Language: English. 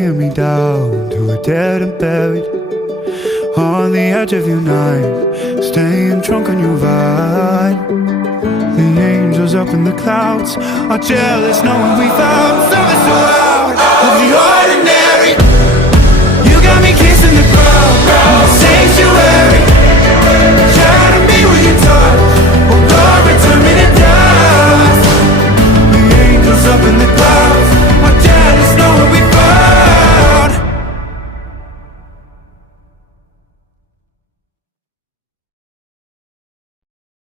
laying me down to a dead and buried on the edge of your night, staying drunk on your vibe. The angels up in the clouds are jealous, knowing